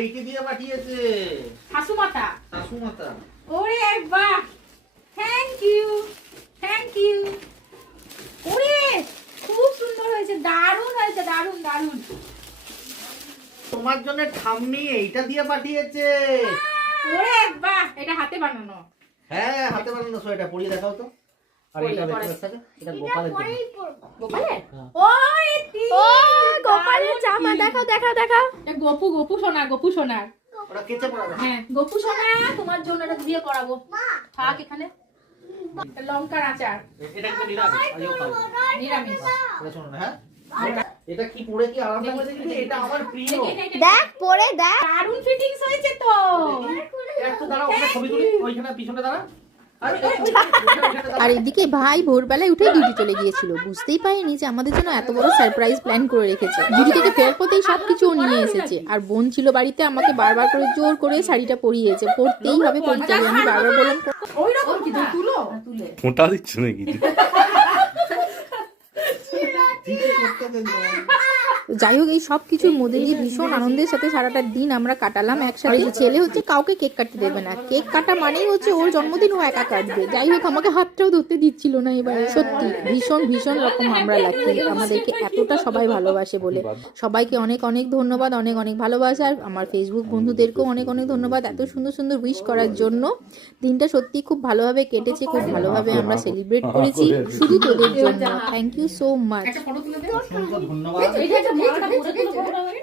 এইকে দিয়ে পাঠিয়েছে শাশুমাতা। শাশুমাতা। ওরে বাহ, থ্যাংক ইউ, থ্যাংক ইউ। ওরে খুব সুন্দর হয়েছে, দারুণ হয়েছে, দারুণ দারুণ। তোমার জন্য ঠাম্মি এইটা দিয়ে পাঠিয়েছে। ওরে বাহ, এটা হাতে বানানো। হ্যাঁ, হাতে বানানো সোয়েটার পরিয়ে দেখাও তো। আর এটা দেখো সাথে, এটা গোপালের জন্য। গোপালের? হ্যাঁ। ওরে ও গোপালের জামা দেখাও দেখাও দেখাও। এটা গপু, গপু সোনা, গপু সোনার। ওটা কেচে পড়াবে। হ্যাঁ, গপু সোনা তোমার জন্য এটা দিয়ে পরাবো। থাক এখানে। লঙ্কার আচার। এটা কিন্তু নিরামিষ, আজও খাবো। নিরামিষ। এটা শোনো না, হ্যাঁ? এটা কি পরে কি আরাম লাগবে দেখি, এটা আমার প্রিয়। দেখ পরে দেখ। দারুণ ফিটিংস হয়েছে তো। একটু দাঁড়াও, ওখানে ছবি তুলি, ওইখানে পিছনে দাঁড়া। আর এদিকে ভাই ভোরবেলায় উঠে ডিউটি চলে গিয়েছিল, বুঝতেই পারিনি যে আমাদের জন্য এত বড় সারপ্রাইজ প্ল্যান করে রেখেছে। ডিউটি থেকে ফেরার পথেই সবকিছু ও নিয়ে এসেছে। আর বোন ছিল বাড়িতে, আমাকে বারবার করে জোর করে শাড়িটা পরিয়েছে, পরতেই হবে পরতে হবে। আমি বারবার বললাম ওইরকম কি তুলো? তুলে। ফোঁটা দিচ্ছে নাকি? যাই হোক, এই সব কিছুর মধ্যে দিয়ে ভীষণ আনন্দের সাথে সারাটা দিন আমরা কাটালাম একসাথে। ছেলে হচ্ছে কাউকে কেক কাটতে দেবে না, কেক কাটা মানেই হচ্ছে ওর জন্মদিন ও একা কাটবে। যাই হোক, আমাকে হাতটাও ধরতে দিচ্ছিল না এবারে। সত্যি ভীষণ ভীষণ রকম আমরা লাকি, আমাদেরকে এতটা সবাই ভালোবাসে বলে। সবাইকে অনেক অনেক ধন্যবাদ, অনেক অনেক ভালোবাসা। আর আমার ফেসবুক বন্ধুদেরকেও অনেক অনেক ধন্যবাদ এত সুন্দর সুন্দর উইশ করার জন্য। দিনটা সত্যি খুব ভালোভাবে কেটেছে, খুব ভালোভাবে আমরা সেলিব্রেট করেছি শুধু তোদের জন্য। Thank you so much. একটা ফটো তুলে দে। ধন্যবাদ। এইটা একটা বড়